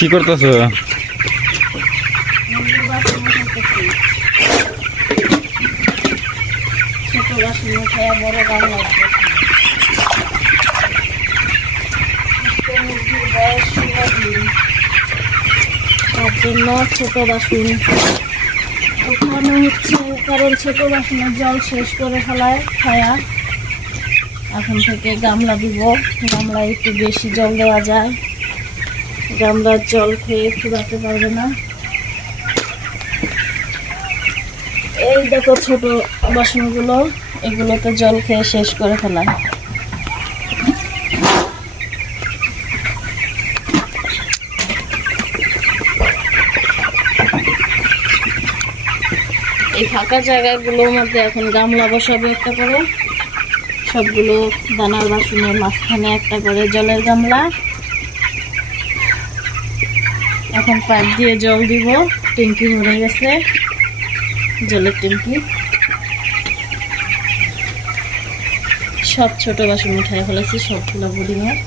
কি করতেছ? ছোট বাসন উঠাইয়া বড় গামলা তার জন্য ছোট বাসন ওখানে হচ্ছে, কারণ ছোট বাসনের জল শেষ করে ফেলায় খায়া। এখন থেকে গামলা দিব, গামলায় একটু বেশি জল দেওয়া যায়, গামলার জল খেয়ে ফুরাতে পারবে না। এই দেখো ছোট বাসনগুলো, এগুলোতে জল খেয়ে শেষ করে ফেলায়। এই ফাঁকা জায়গাগুলোর মধ্যে এখন গামলা বসাবে একটা করে, সবগুলো দানার বাসনের মাঝখানে একটা করে জলের গামলা। এখন পাইপ দিয়ে জল দিব, ট্যাঙ্কি ভরে গেছে, জলের ট্যাঙ্কি। সব ছোট বাসন উঠায় ফেলেছি, সবগুলো বোরিংয়ের।